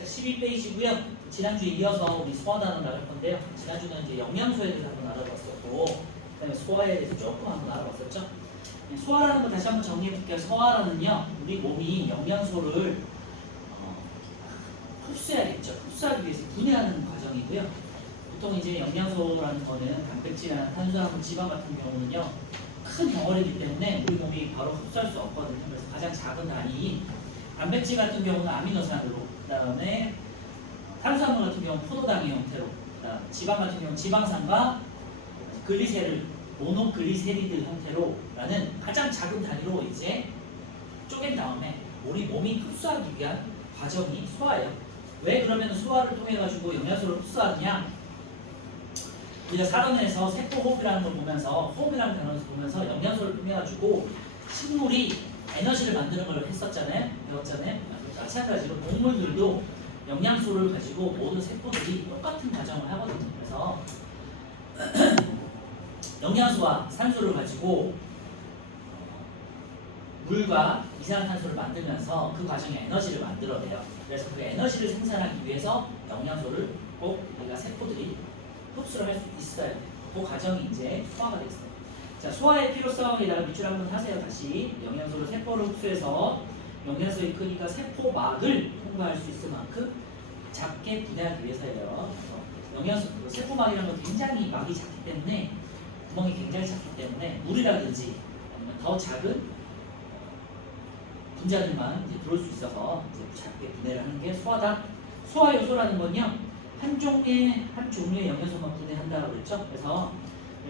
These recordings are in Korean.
자, 12페이지고요. 지난주에 이어서 우리 소화 단원 나눌 건데요. 지난주는 이제 영양소에 대해서 한번 알아봤었고, 그다음에 소화에 대해서 조금 한번 알아봤었죠. 소화라는 거 다시 한번 정리해 볼게요. 소화라는요, 우리 몸이 영양소를 흡수해야겠죠. 흡수하기 위해서 분해하는 과정이고요. 보통 이제 영양소라는 거는 단백질이나 탄수화물, 지방 같은 경우는요, 큰 덩어리이기 때문에 우리 몸이 바로 흡수할 수 없거든요. 그래서 가장 작은 단위, 단백질 같은 경우는 아미노산으로, 그 다음에 탄수화물 같은 경우는 포도당의 형태로, 그다음 지방 같은 경우는 지방산과 글리세릴, 모노글리세리드 형태로라는 가장 작은 단위로 이제 쪼갠 다음에 우리 몸이 흡수하기 위한 과정이 소화예요. 왜 그러면 소화를 통해 가지고 영양소를 흡수하느냐? 우리가 사람에서 세포호흡이라는 걸 보면서, 호흡이라는 단어를 보면서 영양소를 통해 가지고 식물이 에너지를 만드는 걸 했었잖아요. 배웠잖아요. 마찬가지로 동물들도 영양소를 가지고 모든 세포들이 똑같은 과정을 하거든요. 그래서 영양소와 산소를 가지고 물과 이산화탄소를 만들면서 그 과정에 에너지를 만들어내요. 그래서 그 에너지를 생산하기 위해서 영양소를 꼭 우리가 세포들이 흡수를 할 수 있어요. 그 과정이 이제 소화가 되겠어요. 자, 소화의 필요성에다가 밑줄 한번 하세요. 다시 영양소를 세포로 흡수해서 영양소의 크기가 세포막을 통과할 수 있을 만큼 작게 분해하기 위해서예요. 영양소, 세포막이라는 건 굉장히 막이 작기 때문에, 구멍이 굉장히 작기 때문에 물이라든지 아니면 더 작은 분자들만 이제 들어올 수 있어서 이제 작게 분해를 하는 게 소화다. 소화 요소라는 건요, 한 종류의 영양소만 분해한다고 그랬죠. 그래서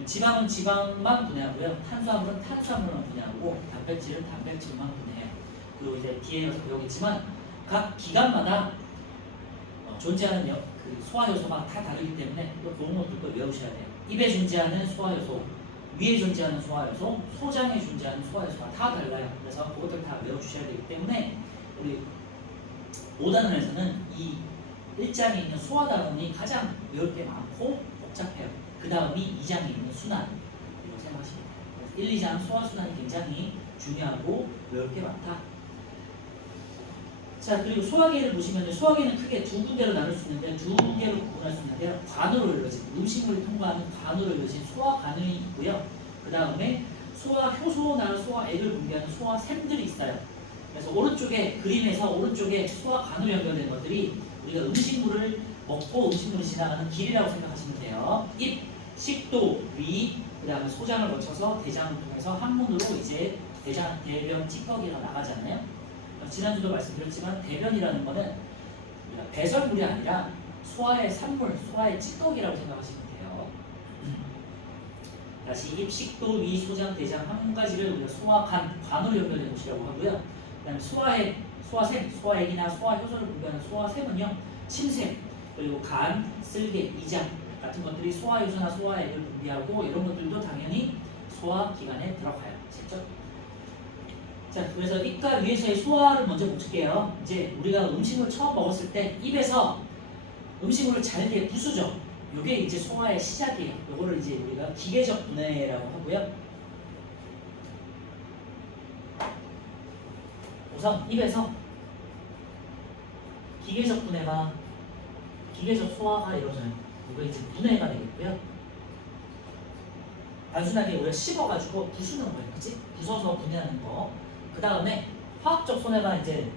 지방은 지방만 분해하고요, 탄수화물은 탄수화물만 분해하고, 단백질은 단백질만 분해해요. 그리고 이제 뒤에 가서 배우겠지만 각 기관마다 존재하는 그 소화 요소가 다 다르기 때문에 또 그런 것들도 외우셔야 돼요. 입에 존재하는 소화 요소, 위에 존재하는 소화 요소, 소장에 존재하는 소화 요소가 다 달라요. 그래서 그것들 다 외워주셔야 되기 때문에 우리 5단원에서는 이 1장에 있는 소화 단원이 가장 외울 게 많고 복잡해요. 그 다음이 2장에 있는 순환, 이렇게 생각하시면 돼요. 1, 2장 소화 순환이 굉장히 중요하고 외울 게 많다. 자, 그리고 소화계를 보시면 소화계는 크게 두 군데로 나눌 수 있는데, 두 개로 구분할 수 있는데요. 관으로 이루어진, 음식물이 통과하는 관으로 이루어진 소화관이 있고요. 그 다음에 소화효소나 소화액을 분비하는 소화샘들이 있어요. 그래서 오른쪽에, 그림에서 오른쪽에 소화관으로 연결된 것들이 우리가 음식물을 먹고 음식물이 지나가는 길이라고 생각하시면 돼요. 입, 식도, 위, 그 다음에 소장을 거쳐서 대장을 통해서 항문으로 이제 대변 찌꺼기가 나가잖아요. 지난주도 말씀드렸지만 대변이라는 거는 배설물이 아니라 소화의 산물, 소화의 찌꺼기라고 생각하시면 돼요. 다시 입, 식도, 위, 소장, 대장 한 가지를 우리가 소화관으로 연결된 곳이라고 하고요. 그다음에 소화샘, 소화액이나 소화효소를 분비하는 소화샘은요, 침샘, 그리고 간, 쓸개, 이장 같은 것들이 소화효소나 소화액을 분비하고, 이런 것들도 당연히 소화기관에 들어가요. 아시죠? 자, 그래서 입과 위에서의 소화를 먼저 볼게요. 이제 우리가 음식을 처음 먹었을 때 입에서 음식물을 잘게 부수죠. 이게 이제 소화의 시작이에요. 이거를 이제 우리가 기계적 분해라고 하고요. 우선 입에서 기계적 분해가, 기계적 소화가 이루어져요. 이거 이제 분해가 되겠고요. 단순하게 우리가 씹어가지고 부수는 거예요. 그치? 부숴서 분해하는 거. 그 다음에 화학적 손해가 이제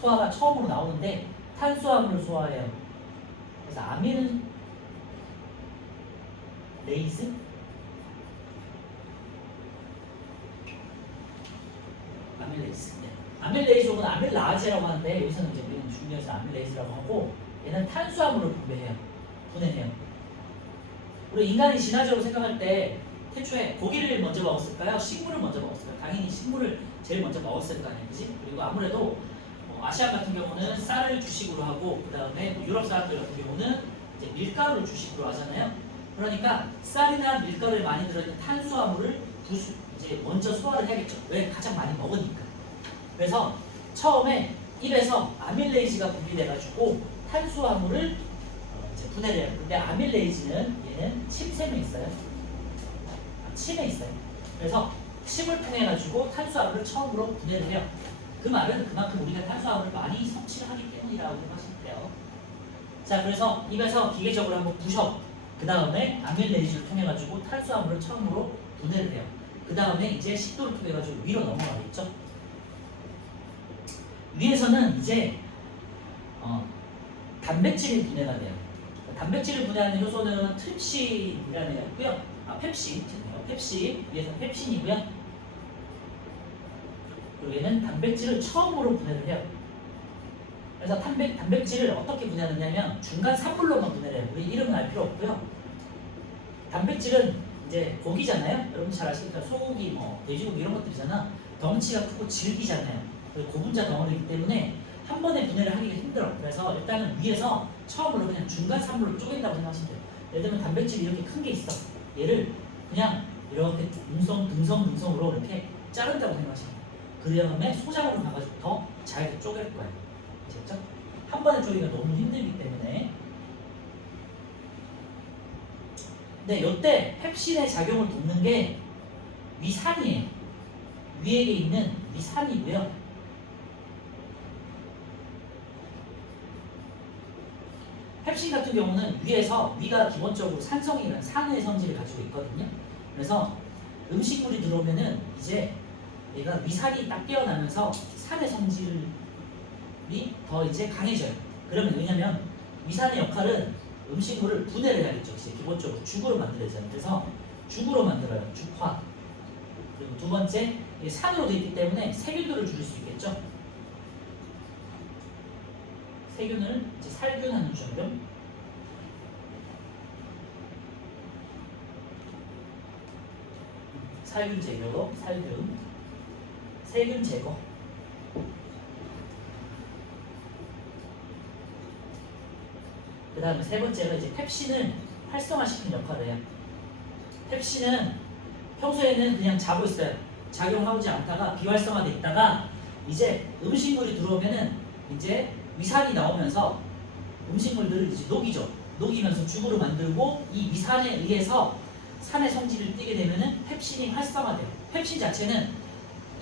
소화가 처음으로 나오는데, 탄수화물을 소화해요. 그래서 아밀레이즈, 네. 아밀레이즈 혹은 아밀라제라고 하는데, 여기서는 이제 우리는 중요해서 아밀레이즈라고 하고, 얘는 탄수화물을 분해해요. 우리 인간이 진화적으로 생각할 때 태초에 고기를 먼저 먹었을까요? 식물을 먼저 먹었을까요? 당연히 식물을 제일 먼저 먹었을 거 아니에요, 그지? 그리고 아무래도 아시아 같은 경우는 쌀을 주식으로 하고, 그 다음에 유럽 사람들 같은 경우는 이제 밀가루를 주식으로 하잖아요. 그러니까 쌀이나 밀가루에 많이 들어있는 탄수화물을 이제 먼저 소화를 해야겠죠. 왜? 가장 많이 먹으니까. 그래서 처음에 입에서 아밀레이즈가 분비돼가지고 탄수화물을 이제 분해를 해요. 근데 아밀레이즈는 얘는 침샘에 있어요. 침에 있어요. 그래서 침을 통해 가지고 탄수화물을 처음으로 분해를 해요. 그 말은 그만큼 우리가 탄수화물을 많이 섭취를 하기 때문이라고 생각하시면 돼요. 자, 그래서 입에서 기계적으로 한번 부셔. 그 다음에 아밀레이즈를 통해 가지고 탄수화물을 처음으로 분해를 해요. 그 다음에 이제 식도를 통해 가지고 위로 넘어가겠죠. 위에서는 이제 단백질이 분해가 돼요. 단백질을 분해하는 효소는 트립신이라는 애가 있고요. 펩신, 펩신, 위에서 펩신이고요. 그리고 얘는 단백질을 처음으로 분해를 해요. 그래서 단백질을 어떻게 분해하느냐면 중간 산물로만 분해를 해요. 우리 이름은 알 필요 없고요. 단백질은 이제 고기잖아요. 여러분 잘 아시니까 소고기, 돼지고기 이런 것들이잖아. 덩치가 크고 질기잖아요. 고분자 덩어리이기 때문에 한 번에 분해를 하기가 힘들어. 그래서 일단은 위에서 처음으로 그냥 중간 산물로 쪼갠다고 생각하시면 돼요. 예를 들면 단백질이 이렇게 큰 게 있어. 얘를 그냥 이렇게 등성으로 이렇게 자른다고 생각하시면 돼요. 그 다음에 소장으로 가가지고 더 잘 쪼갤 거예요. 아시겠죠? 한 번에 쪼개기가 너무 힘들기 때문에. 근데 이때 펩신의 작용을 돕는 게 위산이에요. 위에 있는 위산이고요. 펩신 같은 경우는 위가 기본적으로 산성이라는 산의 성질을 가지고 있거든요. 그래서 음식물이 들어오면은 이제 얘가 위산이 딱 깨어나면서 산의 성질이 더 이제 강해져요. 그러면 왜냐면 위산의 역할은 음식물을 분해를 해야겠죠. 이제 기본적으로 죽으로 만들어야잖아요. 그래서 죽으로 만들어요. 죽화. 그리고 두 번째, 산으로 되어 있기 때문에 세균들을 줄일 수 있겠죠. 세균을 이제 살균하는 작용. 살균 제거, 세균 제거. 그 다음에 세 번째가 이제 펩신을 활성화시키는 역할을 해요. 펩신은 평소에는 그냥 자고 있어요. 작용하지 않다가 비활성화돼 있다가 이제 음식물이 들어오면은 이제 위산이 나오면서 음식물들을 이제 녹이죠. 녹이면서 죽으로 만들고 이 위산에 의해서 산의 성질을 띠게 되면은 펩신이 활성화돼요. 펩신 자체는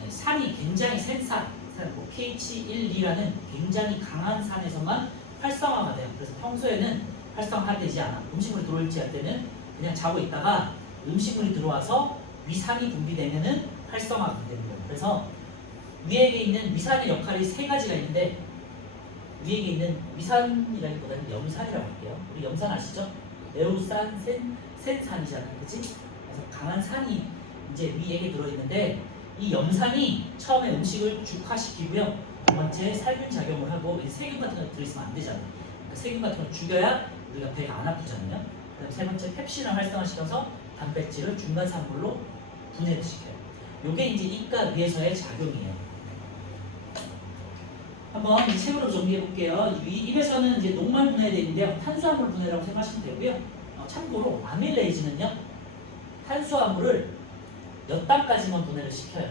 산이 굉장히 센 산, pH 1, 2라는 굉장히 강한 산에서만 활성화가 돼요. 그래서 평소에는 활성화되지 않아. 음식물이 들어올지 할 때는 그냥 자고 있다가 음식물이 들어와서 위산이 분비되면은 활성화가 됩니다. 그래서 위에 있는 위산의 역할이 세 가지가 있는데 위에 있는 위산이라기보다는 염산이라고 할게요. 우리 염산 아시죠? 에우산, 센산이잖아요. 그치? 그래서 강한 산이 이제 위에 들어있는데 이 염산이 처음에 음식을 죽화시키고요. 두 번째 살균 작용을 하고 세균 같은 거 들어있으면 안 되잖아요. 그러니까 세균 같은 걸 죽여야 우리가 배가 안 아프잖아요. 그다음 세 번째 펩신을 활성화시켜서 단백질을 중간 산물로 분해를 시켜요. 요게 이제 입가 위에서의 작용이에요. 한번 이 책으로 정리해 볼게요. 입에서는 이제 녹말 분해되어 있는데요. 탄수화물 분해라고 생각하시면 되고요. 참고로 아밀레이즈는요. 탄수화물을 몇 단까지만 분해를 시켜요.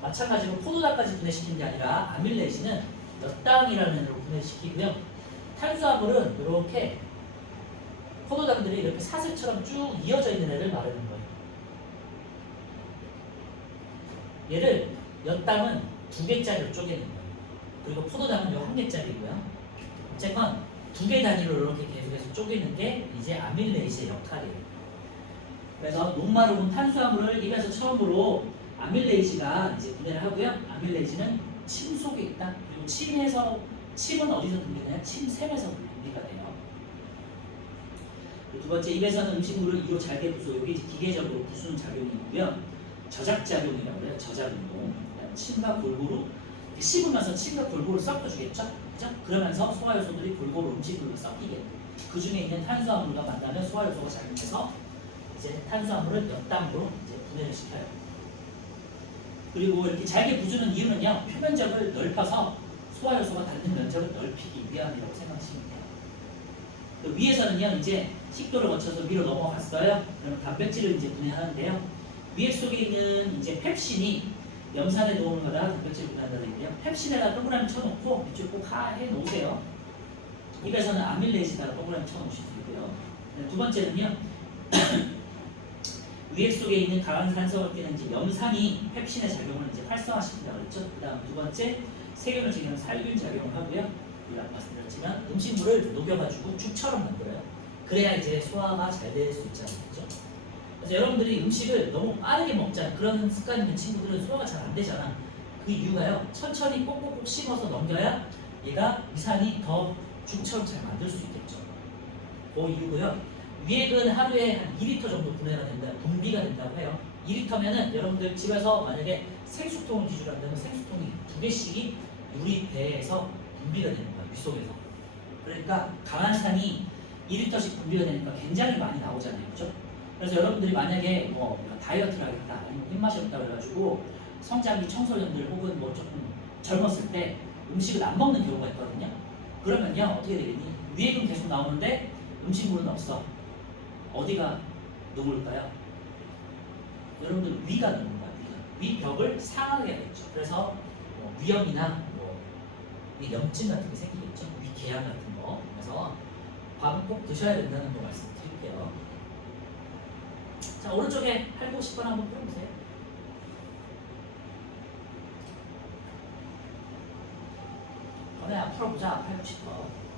마찬가지로 포도당까지 분해시키는 게 아니라 아밀레이즈는 몇 당이라는 애로 분해시키고요. 탄수화물은 이렇게 포도당들이 이렇게 사슬처럼 쭉 이어져 있는 애를 말하는 거예요. 얘를 몇 당은 2개짜리로 쪼개는 거예요. 그리고 포도당은 요 1개짜리고요. 어쨌건 2개 단위로 이렇게 계속해서 쪼개는 게 이제 아밀레이즈의 역할이에요. 그래서 녹말은 탄수화물을 입에서 처음으로 아밀레이즈가 이제 분해를 하고요. 아밀레이즈는 침 속에 있다. 그리고 침은 어디서 분비되냐? 침샘에서 분비가 돼요. 두 번째, 입에서는 음식물을 이로 잘게 부수. 여기 기계적으로 부수는 작용이 있고요. 저작작용이라고 해요. 저작운동. 침과 골고루 씹으면서 침과 골고루 섞어주겠죠. 그죠? 그러면서 소화효소들이 골고루 음식물로 섞이게 돼요. 그 중에 있는 탄수화물과 만나면 소화효소가 작용해서 이제 탄수화물을 몇 단으로 이제 분해를 시켜요. 그리고 이렇게 잘게 부수는 이유는요. 표면적을 넓혀서 소화효소가 닿는 면적을 넓히기 위함이라고 생각하시면 돼요. 그 위에서는요. 이제 식도를 거쳐서 위로 넘어갔어요. 그러면 단백질을 이제 분해하는데요. 위에 속에 있는 이제 펩신이 염산에 도움을 받아 단백질을 분해한다고 했는데요. 펩신에다 동그라미 쳐놓고 밑줄 꼭 해놓으세요. 입에서는 아밀레이즈에다가 동그라미 쳐놓으시면 되고요. 두 번째는요. 위액 속에 있는 강한 산성을 띠는 이제 염산이 펩신의 작용을 이제 활성화시킨다고 했죠. 그 다음 두 번째, 세균을 죽이는 살균 작용을 하고요. 우리가 말씀드렸지만 음식물을 녹여가지고 죽처럼 만들어요. 그래야 이제 소화가 잘 될 수 있잖아요. 그죠? 그래서 여러분들이 음식을 너무 빠르게 먹잖아요. 그런 습관이 있는 친구들은 소화가 잘 안 되잖아. 그 이유가요. 천천히 꼭꼭꼭 씹어서 넘겨야 얘가 위산이 더 죽처럼 잘 만들 수 있겠죠. 그 이유고요. 위액은 하루에 한 2리터 정도 분비가 된다고 해요. 2리터면은 여러분들 집에서 만약에 생수통을 기준으로 한다면 생수통이 2개씩이 우리 배에서 분비가 되는 거예요. 윗속에서. 그러니까 강한 산이 2리터씩 분비가 되니까 굉장히 많이 나오잖아요. 그렇죠? 그래서 여러분들이 만약에 뭐 다이어트를 하겠다 아니면 입맛이 없다 그래가지고 성장기 청소년들 혹은 뭐 조금 젊었을 때 음식을 안 먹는 경우가 있거든요. 그러면요 어떻게 되겠니? 위액은 계속 나오는데 음식물은 없어. 어디가 녹을까요? 여러분들 위가 녹는 거야. 위 벽을 상하게 하겠죠. 그래서 뭐 위염이나 뭐 염증 같은 게 생기겠죠. 위궤양 같은 거. 그래서 밥은 꼭 드셔야 된다는 거 말씀드릴게요. 자, 오른쪽에 8, 9, 10번 한번 풀어보세요. 그래, 풀어보자. 8, 9, 10번.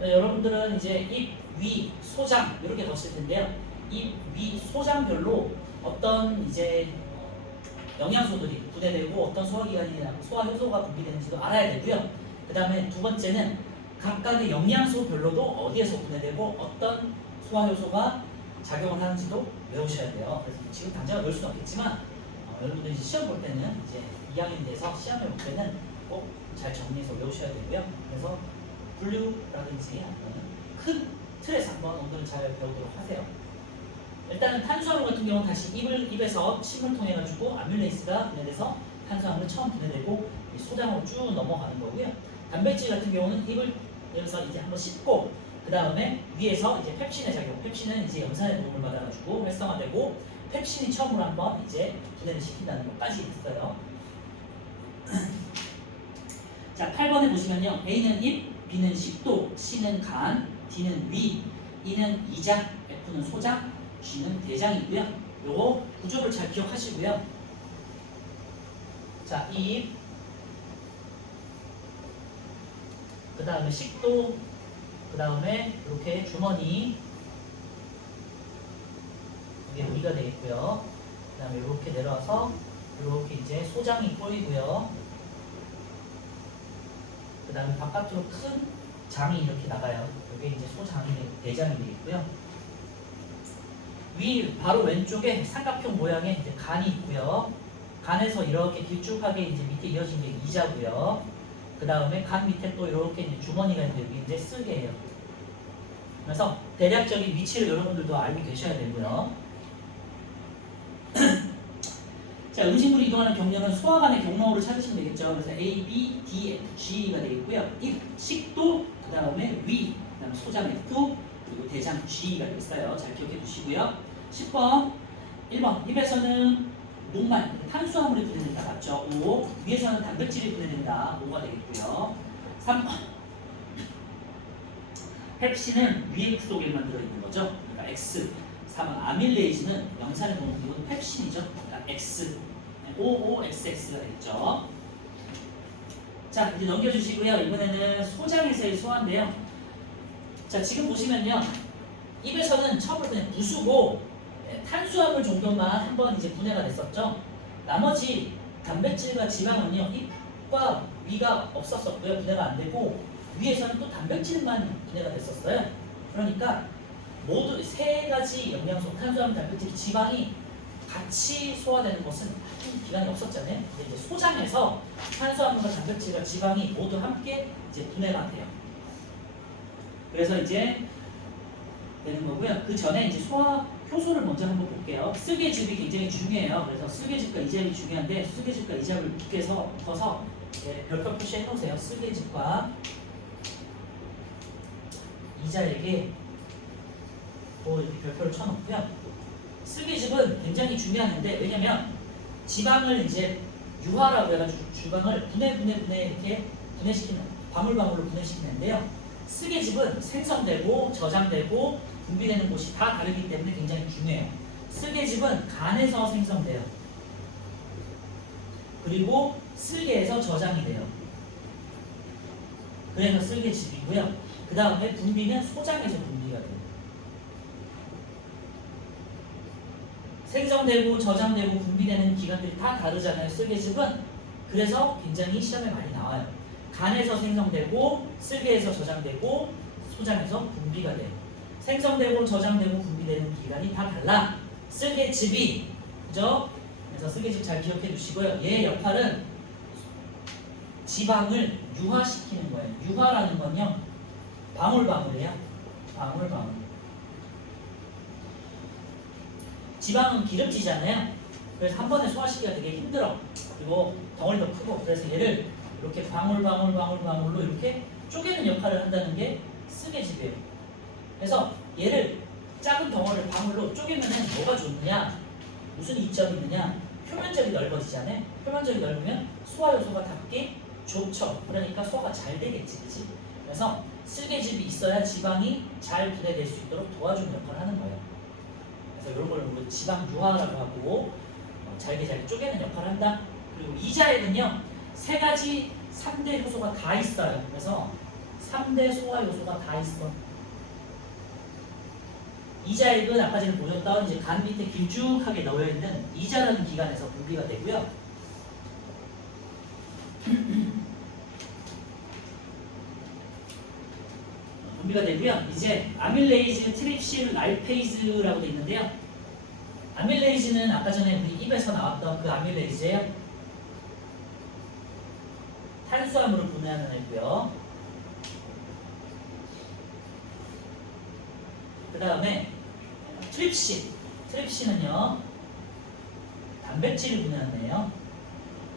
네, 여러분들은 이제 입, 위, 소장 이렇게 거칠 텐데요. 입, 위, 소장별로 어떤 이제 영양소들이 분해되고 어떤 소화기관이나 소화효소가 분비되는지도 알아야 되고요. 그 다음에 두 번째는 각각의 영양소별로도 어디에서 분해되고 어떤 소화효소가 작용을 하는지도 외우셔야 돼요. 그래서 지금 당장 외울 수는 없겠지만 여러분들 이제 시험 볼 때는 이제 2학년 돼서 시험을 볼 때는 꼭 잘 정리해서 외우셔야 되고요. 그래서 분류라든지 아니면 큰 틀에서 한번 오늘 잘 배우도록 하세요. 일단은 탄수화물 같은 경우는 다시 입에서 침을 통해 가지고 아밀레이스가 분해돼서 탄수화물이 처음 분해되고 소장으로 쭉 넘어가는 거고요. 단백질 같은 경우는 입을 여기서 이제 한번 씹고 그 다음에 위에서 이제 펩신의 작용, 펩신은 이제 염산의 도움을 받아가지고 활성화되고 펩신이 처음으로 한번 이제 분해를 시킨다는 것까지 있어요. 자, 8번에 보시면요. A는 입, B는 식도, C는 간, D는 위, E는 이장, F는 소장, G는 대장이고요. 요거 구조를 잘 기억하시고요. 자, 입, 그 다음에 식도, 그 다음에 이렇게 주머니, 이게 위가 되겠고요. 그 다음에 이렇게 내려와서 이렇게 이제 소장이 꼬이고요. 그 다음에 바깥으로 큰 장이 이렇게 나가요. 이게 이제 소장이 대장이 되겠고요. 위 바로 왼쪽에 삼각형 모양의 이제 간이 있고요. 간에서 이렇게 길쭉하게 이제 밑에 이어진 게 이자고요. 그 다음에 간 밑에 또 이렇게 이제 주머니가 있는데 여기 이제 쓸개예요. 그래서 대략적인 위치를 여러분들도 알고 계셔야 되고요. 자, 음식물이 이동하는 경로는 소화관의 경로를 찾으시면 되겠죠. 그래서 A, B, D, F, G가 되겠고요. 입, 식도, 그 다음에 위, 그 다음에 소장 F, 그리고 대장 G가 있어요. 잘 기억해 두시고요. 10번, 1번 입에서는 녹말, 탄수화물이 분해된다. 맞죠? O. 위에서는 단백질이 분해된다. O가 되겠고요. 3번. 펩신은 위에 속에만 들어있는 거죠. 그러니까 X. 4번. 아밀레이즈는 명사를 보면 이건 펩신이죠. 그러니까 X. OOXX가 됐죠. 자, 이제 넘겨주시고요. 이번에는 소장에서의 소화인데요. 자, 지금 보시면요. 입에서는 처음부터 그냥 부수고 탄수화물 정도만 한번 이제 분해가 됐었죠. 나머지 단백질과 지방은요. 입과 위가 없었었고요. 분해가 안 되고 위에서는 또 단백질만 분해가 됐었어요. 그러니까 모두 세 가지 영양소, 탄수화물, 단백질, 지방이 같이 소화되는 것은 한 기간이 없었잖아요. 근데 이제 소장에서 탄수화물과 단백질과 지방이 모두 함께 이제 분해가 돼요. 그래서 이제 되는 거고요. 그 전에 이제 소화 효소를 먼저 한번 볼게요. 쓸개즙이 굉장히 중요해요. 그래서 쓸개즙과 이잡이 중요한데 쓸개즙과 이잡을 묶어서 별표 표시해 놓으세요. 쓸개즙과 이자에게 또 이렇게 별표를 쳐놓고요. 쓸개즙은 굉장히 중요한데 왜냐면 지방을 이제 유화라고 해가지고 지방을 분해 이렇게 분해시키는 방울방울로 분해시키는데요. 쓸개즙은 생성되고 저장되고 분비되는 곳이 다 다르기 때문에 굉장히 중요해요. 쓸개즙은 간에서 생성돼요. 그리고 쓸개에서 저장이 돼요. 그래서 쓸개즙이고요. 그 다음에 분비는 소장에서 분비가 돼요. 생성되고 저장되고 분비되는 기관들이 다 다르잖아요. 쓸개즙은. 그래서 굉장히 시험에 많이 나와요. 간에서 생성되고 쓸개에서 저장되고 소장에서 분비가 돼요. 생성되고 저장되고 분비되는 기관이 다 달라. 쓸개즙이 그죠? 그래서 쓸개즙 잘 기억해 주시고요. 얘의 역할은 지방을 유화시키는 거예요. 유화라는 건요. 방울방울이에요. 방울방울. 지방은 기름지잖아요. 그래서 한 번에 소화시키기가 되게 힘들어. 그리고 덩어리도 크고. 그래서 얘를 이렇게 방울방울로 이렇게 쪼개는 역할을 한다는 게 쓸개즙이에요. 그래서 얘를 작은 덩어리를 방울로 쪼개면은 뭐가 좋느냐? 무슨 이점이 있느냐? 표면적이 넓어지잖아요. 표면적이 넓으면 소화 요소가 닿기 좋죠. 그러니까 소화가 잘 되겠지, 그치? 그래서 쓸개즙이 있어야 지방이 잘 분해될 수 있도록 도와주는 역할을 하는 거예요. 그래서 이런 걸 우리 지방 유화라고 하고 잘게 쪼개는 역할을 한다. 그리고 이자액은요 3가지 3대 효소가 다 있어요. 그래서 3대 소화 요소가 다 있어. 이자액은 아까 전에 보셨던 이제 간 밑에 길쭉하게 놓여 있는 이자라는 기관에서 분비가 되고요. 분비가 되고요. 이제 아밀레이즈, 트립신, 라이페이즈라고 되어 있는데요. 아밀레이즈는 아까 전에 우리 입에서 나왔던 그 아밀레이즈예요. 탄수화물을 분해하는 애고요. 그 다음에 트립신. 트립신은요 단백질을 분해하는 애예요.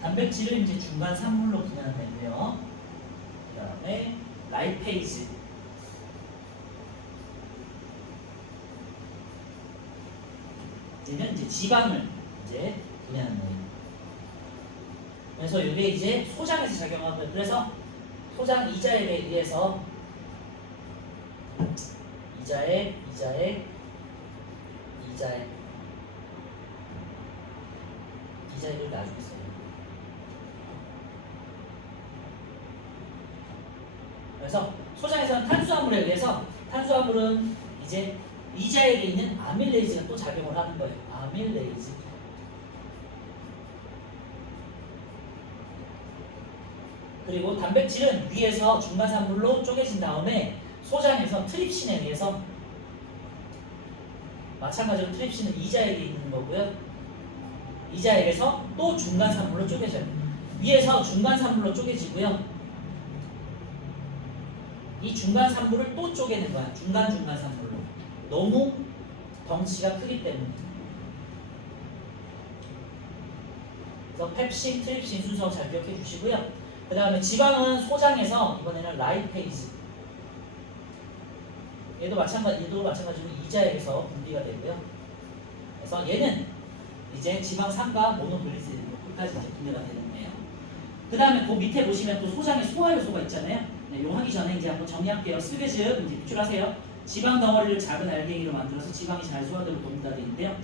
단백질을 이제 중간 산물로 분해하는 애고요. 그 다음에 라이페이즈. 얘는 이제 지방을 이제 분해하는 거예요. 그래서 이게 이제 소장에서 작용하고요. 그래서 소장 이자액에 의해서 이자액을 놔주고 있어요. 그래서 소장에서는 탄수화물에 의해서 탄수화물은 이제 이자액에 있는 아밀레이즈가 또 작용을 하는 거예요. 아밀레이즈. 그리고 단백질은 위에서 중간산물로 쪼개진 다음에 소장에서 트립신에 의해서 마찬가지로 트립신은 이자액에 있는 거고요. 이자액에서 또 중간산물로 쪼개져요. 위에서 중간산물로 쪼개지고요. 이 중간산물을 또 쪼개는 거야. 중간산물로. 너무 덩치가 크기 때문에. 그래서 펩신, 트립신 순서 잘 기억해 주시고요. 그 다음에 지방은 소장에서 이번에는 라이페이즈. 얘도 마찬가지로 이자액에서 분비가 되고요. 그래서 얘는 이제 지방산과 모노글리세린으로 끝까지 이제 분해가 되는데요. 그 다음에 그 밑에 보시면 또 소장의 소화 요소가 있잖아요. 네, 요 하기 전에 이제 한번 정리할게요. 쓸개즙 이제 밑줄하세요. 지방 덩어리를 작은 알갱이로 만들어서 지방이 잘 소화되고 돕는다 되어 있는데요.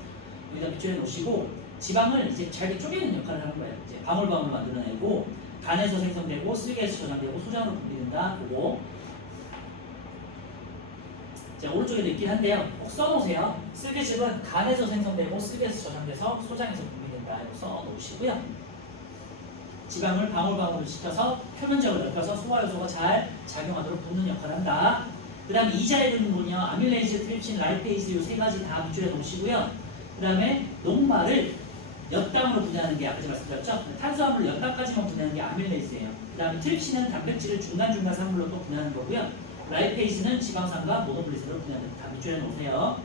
여기다 밑줄에 놓으시고 지방을 이제 잘게 쪼개는 역할을 하는 거예요. 이제 방울방울 만들어내고 간에서 생성되고 쓸개에서 저장되고 소장으로 분비된다. 그거 자, 오른쪽에도 있긴 한데요. 꼭 써놓으세요. 쓸개즙은 간에서 생성되고 쓸개에서 저장돼서 소장에서 분비된다. 이거 써놓으시고요. 지방을 방울방울을 시켜서 표면적을 넓혀서 소화요소가 잘 작용하도록 돕는 역할을 한다. 그 다음에 이자이른은요, 아밀레이즈, 트립신, 라이페이즈 이 세 가지 다 밑줄에 놓으시고요. 그 다음에 녹말을 몇 당으로 분해하는 게 아까 제가 말씀드렸죠? 탄수화물을 몇 당까지만 분해하는 게 아밀레이즈예요. 그 다음에 트립신은 단백질을 중간중간 산물로 또 분해하는 거고요. 라이페이즈는 지방산과 모노글리세린으로 분해하는 다 밑줄에 놓으세요.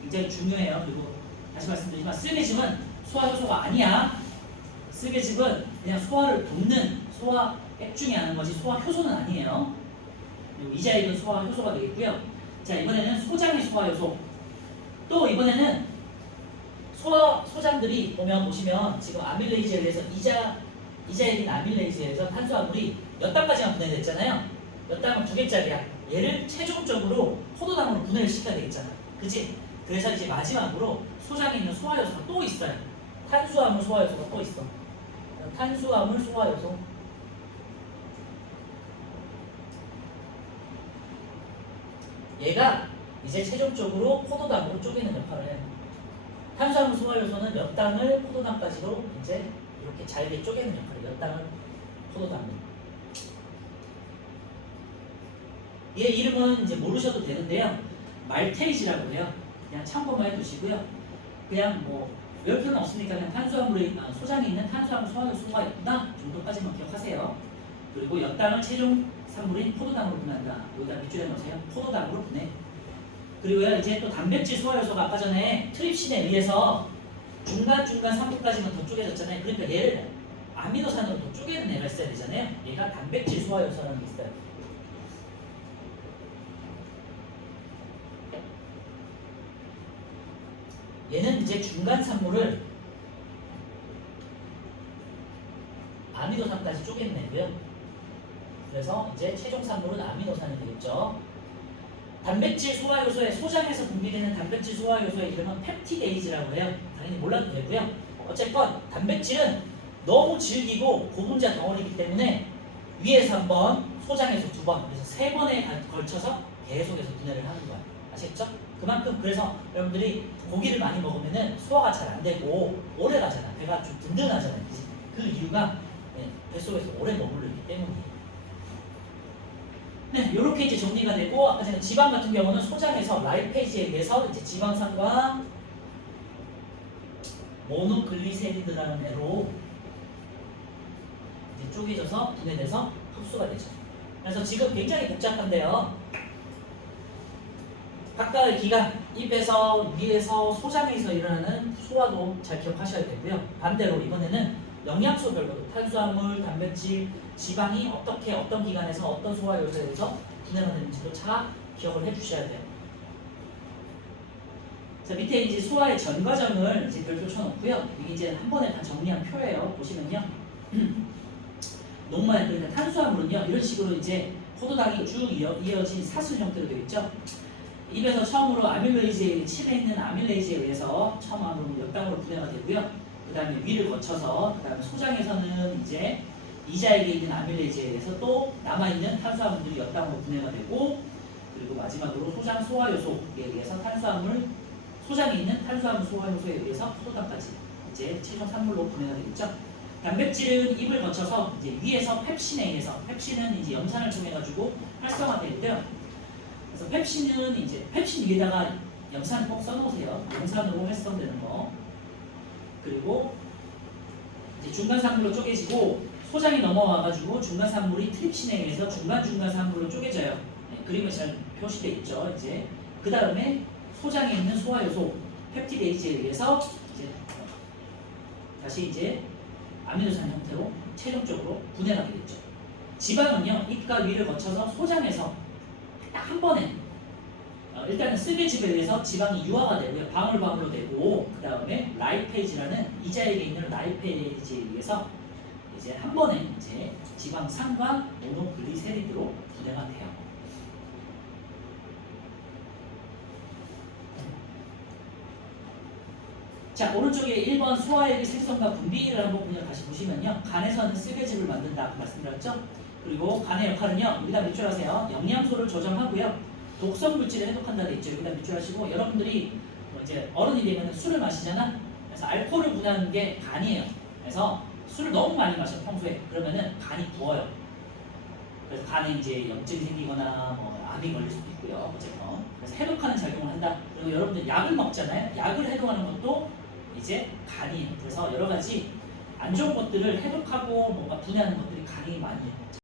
굉장히 중요해요. 그리고 다시 말씀드리지만 쓸개즙은 소화효소가 아니야. 쓸개즙은 그냥 소화를 돕는 소화액 중에 하는 거지 소화효소는 아니에요. 그리고 이자액은 소화효소가 되겠고요. 자, 이번에는 소장의 소화효소. 또 이번에는 소장들이 보시면 지금 아밀레이즈에 의해서 이자액인 아밀레이즈에 의해서 탄수화물이 몇 단까지만 분해됐잖아요. 몇 당은 2개짜리야. 얘를 최종적으로 포도당으로 분해를 시켜야 되겠잖아. 그치? 그래서 이제 마지막으로 소장에 있는 소화효소가 또 있어요. 탄수화물 소화효소가 또 있어. 탄수화물 소화효소. 얘가 이제 최종적으로 포도당으로 쪼개는 역할을 해요. 탄수화물 소화효소는 몇 당을 포도당까지로 이제 이렇게 잘게 쪼개는 역할을 해요. 몇 당을 포도당으로. 얘 이름은 이제 모르셔도 되는데요. 말테이지라고 해요. 그냥 참고만 해두시고요. 그냥 뭐 외울 필요는 없으니까 그냥 소장에 있는 탄수화물 소화효소가 있구나 정도까지만 기억하세요. 그리고 몇 당을 최종 산물인 포도당으로 분해한다. 여기다 밑줄에 넣으세요. 포도당으로 분해. 그리고요 이제 또 단백질 소화효소가 아까 전에 트립신에 의해서 중간중간 산물까지만 더 쪼개졌잖아요. 그러니까 얘를 아미노산으로 더 쪼개는 애가 있어야 되잖아요. 얘가 단백질 소화효소라는 게 있어요. 얘는 이제 중간 산물을 아미노산까지 쪼개는 애고요. 그래서 이제 최종 산물은 아미노산이 되겠죠. 단백질 소화효소의 소장에서 분비되는 단백질 소화효소의 이름은 펩티데이즈라고 해요. 당연히 몰라도 되고요. 어쨌건 단백질은 너무 질기고 고분자 덩어리이기 때문에 위에서 한 번, 소장에서 두 번, 그래서 3번에 걸쳐서 계속해서 분해를 하는 거예요. 아시겠죠? 그만큼 그래서 여러분들이 고기를 많이 먹으면 소화가 잘 안 되고 오래 가잖아. 배가 좀 든든하잖아요. 그 이유가 뱃속에서 오래 머무르기 때문이에요. 네, 이렇게 이제 정리가 되고 아까 전에 지방 같은 경우는 소장에서 라이페이지에 의해서 이제 지방산과 모노글리세리드라는 애로 이제 쪼개져서 분해돼서 흡수가 되죠. 그래서 지금 굉장히 복잡한데요. 각각의 기관, 입에서, 위에서, 소장에서 일어나는 소화도 잘 기억하셔야 되고요. 반대로 이번에는 영양소별로 탄수화물, 단백질, 지방이 어떻게 어떤 기관에서 어떤 소화요소에 의해서 분해가 되는지도 잘 기억을 해주셔야 돼요. 자, 밑에 이제 소화의 전 과정을 이제 별표 쳐놓고요. 이게 이제 한 번에 다 정리한 표예요. 보시면요. 녹말 그러니까 탄수화물은요 이런 식으로 이제 포도당이 쭉 이어진 사슬 형태로 되어 있죠. 입에서 처음으로 아밀레이즈에 칩에 있는 아밀레이즈에 의해서 처음으로 몇 당으로 분해가 되고요. 그 다음에 위를 거쳐서 그 다음에 소장에서는 이제 이자에게 있는 아밀레이즈에 의해서 또 남아있는 탄수화물들이 몇 당으로 분해가 되고 그리고 마지막으로 소장 소화효소에 의해서 소장에 있는 탄수화물 소화효소에 의해서 포도당까지 이제 최종 산물로 분해가 되겠죠. 단백질은 입을 거쳐서 이제 위에서 펩신에 의해서 펩신은 이제 염산을 통해 가지고 활성화되고요. 그래서 펩신은 이제 펩신 위에다가 염산을 꼭 써놓으세요. 염산으로 활성되는 거. 그리고 이제 중간 산물로 쪼개지고 소장이 넘어와가지고 중간 산물이 트립신에 의해서 중간 산물로 쪼개져요. 네, 그림에 잘 표시되어 있죠. 이제 그 다음에 소장에 있는 소화효소 펩티데이즈에 의해서 이제 다시 이제 아미노산 형태로 최종적으로 분해가 되겠죠. 지방은요 입과 위를 거쳐서 소장에서 딱 한 번에 일단은 쓰배즙에 의해서 지방이 유화가 되고요. 방울방울로 되고 그 다음에 라이페이지라는 이자액에 있는 라이페이지에 의해서 이제 한 번에 이제 지방산과 모노글리세리드로 분해가 돼요. 자, 오른쪽에 1번 소화액의 색성과 분비를 한번 그냥 다시 보시면요. 간에서는 쓰배즙을 만든다 말씀드렸죠? 그리고 간의 역할은요. 여기다 밑줄하세요. 영양소를 조정하고요. 독성 물질을 해독한다 돼 있죠. 여기다 밑줄하시고 여러분들이 뭐 이제 어른이 되면 술을 마시잖아. 그래서 알코올을 분해하는 게 간이에요. 그래서 술을 너무 많이 마셔 평소에. 그러면은 간이 부어요. 그래서 간에 이제 염증이 생기거나 뭐 암이 걸릴 수도 있고요. 어쨌건 그래서 해독하는 작용을 한다. 그리고 여러분들 약을 먹잖아요. 약을 해독하는 것도 이제 간이에요. 그래서 여러 가지 안 좋은 것들을 해독하고 뭔가 분해하는 것들이 간이 많이 해요.